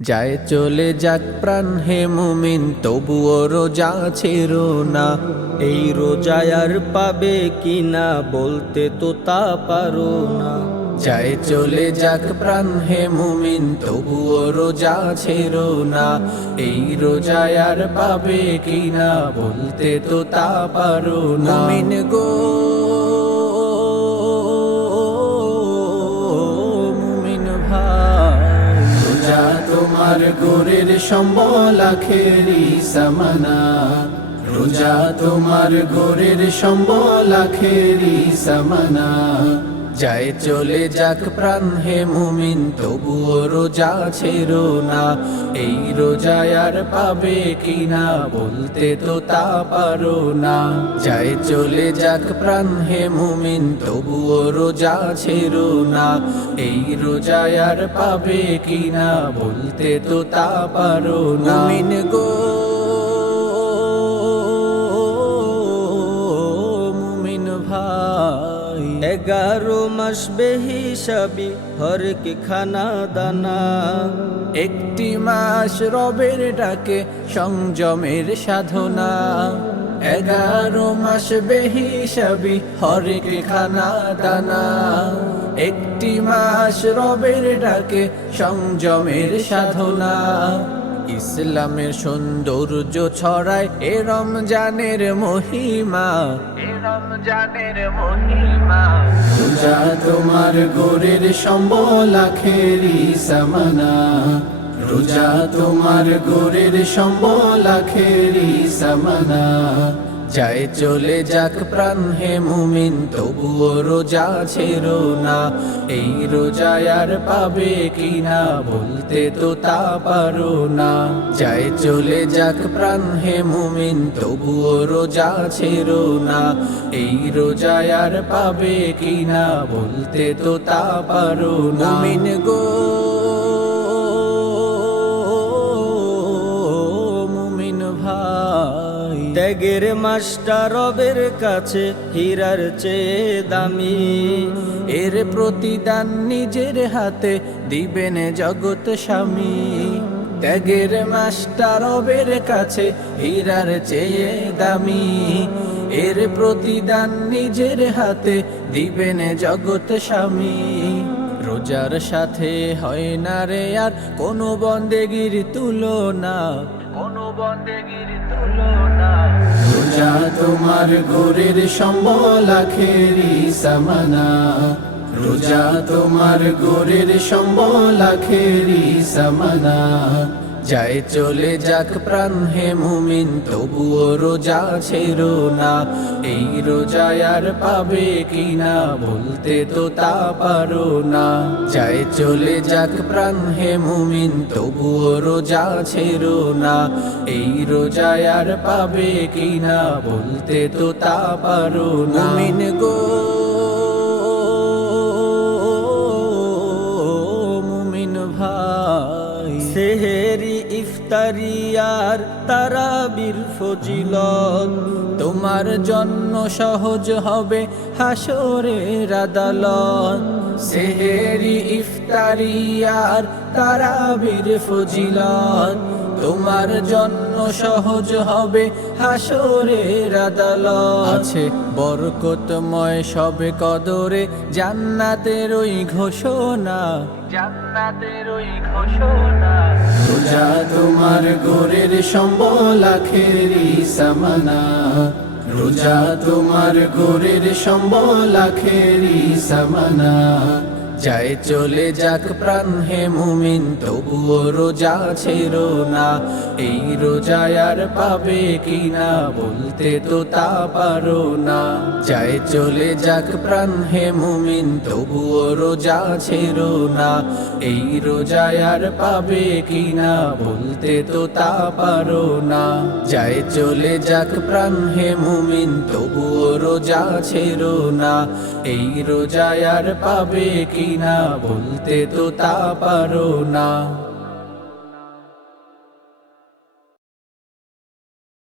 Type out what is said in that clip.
যায় চলে যাক প্রাণ হে মুমিন, তবুও রোজা ছেড়ো না। এই রোজায় আর পাবে কিনা বলতে তো তা পারো না। যায় চলে যাক প্রাণ হে মুমিন, তবুও রোজা ছেড়ো না। এই রোজায় আর পাবে কিনা বলতে তো তা পারো না। মুমিন গো, মুমিন ভাই, রোজা তোমার গোরের সম্বল আখেরি সামানা। রোজা তোমার গোরের সম্বল আখেরি সামানা। যায় চলে যাক প্রাণ হে মুমিন, তবুও রোজা ছেড়ো না। এই রোজায় আর পাবে কিনা বলতে তো তা পারো না। যায় চলে যাক প্রাণ হে মুমিন, তবুও রোজা ছেড়ো না। এই রোজায় আর পাবে কিনা বলতে তো তা পারো না। মুমিন গো, মুমিন ভাই, 11 মাস বেহিসাবি হরেক খানা দানা। একটি মাস রবের ডাকে সংযমের সাধনা। 11 মাস বেহিসাবি হরেক খানা দানা। একটি মাস রবের ডাকে সংযমের সাধনা। ইসলামের সৌন্দর্য ছড়ায় এ রমজানের মহিমা। এ রমজানের মহিমা। রোজা তোমার গোরের সম্বল আখেরি সামানা। রোজা তোমার গোরের সম্বল আখেরি সামানা। যায় চলে যাক প্রাণ হে মুমিন, তবুও রোজা ছেড়ো না। এই রোজায় আর পাবে কিনা বলতে তো তা পারো না। যায় চলে যাক প্রাণ হে মুমিন, তবুও রোজা ছেড়ো না। এই রোজায় আর পাবে কিনা বলতে তো তা পারো না। মুমিন গো, মুমিন ভাই, ত্যাগের মাসটা রবের কাছে হীরার চেয়ে দামি। এর প্রতিদান নিজের হাতে দিবেন জগৎ স্বামী। ত্যাগের মাসটা রবের কাছে হীরার চেয়ে দামি। এর প্রতিদান নিজের হাতে দিবেন জগৎ স্বামী। রোজার সাথে হয় না রে আর কোনো বন্দেগীর তুলনা। কোনো বন্দেগীর তুলনা। রোজা তোমার গোরের সম্বল আখেরি সামানা। রোজা তোমার গোরের সম্বল আখেরি সামানা। যায় চলে যাক প্রাণ হে মুমিন, তবুও রোজা ছেড়ো না। এই রোজায় আর পাবে কিনা বলতে তো তা পারো না। যায় চলে যাক প্রাণ হে মুমিন, তবুও রোজা ছেড়ো না। এই রোজায় আর পাবে কিনা বলতে তো তা পারো না। মুমিন গো, মুমিন ভাই, সেহেরি ইফতারি আর তারাবির ফজিলত তোমার জন্য সহজ হবে হাসরের আদালত। সেহেরি ইফতারি আর তারাবির ফজিলত তোমার জন্য সহজ হবে হাসরের আদালত। আছে বরকতময় সবে কদরে জান্নাতের ওই ঘোষণা। জান্নাতের ওই ঘোষণা। রোজা তোমার গোরের সম্বল আখেরি সামানা। রোজা তোমার গোরের সম্বল আখেরি সামানা। যায় চলে যাক প্রাণ হে মুমিন, তবুও রোজা ছেড়ো না। এই রোজায় আর পাবে কিনা বলতে তো তা পারো না। যায় চলে যাক প্রাণ হে মুমিন, তবুও রোজা ছেড়ো না। এই রোজায় আর পাবে কিনা বলতে তো তা পারো না। যায় চলে যাক প্রাণ হে মুমিন, তবুও রোজা ছেড়ো না। এই রোজায় আর পাবে কিনা বলতে তো তা পারো না।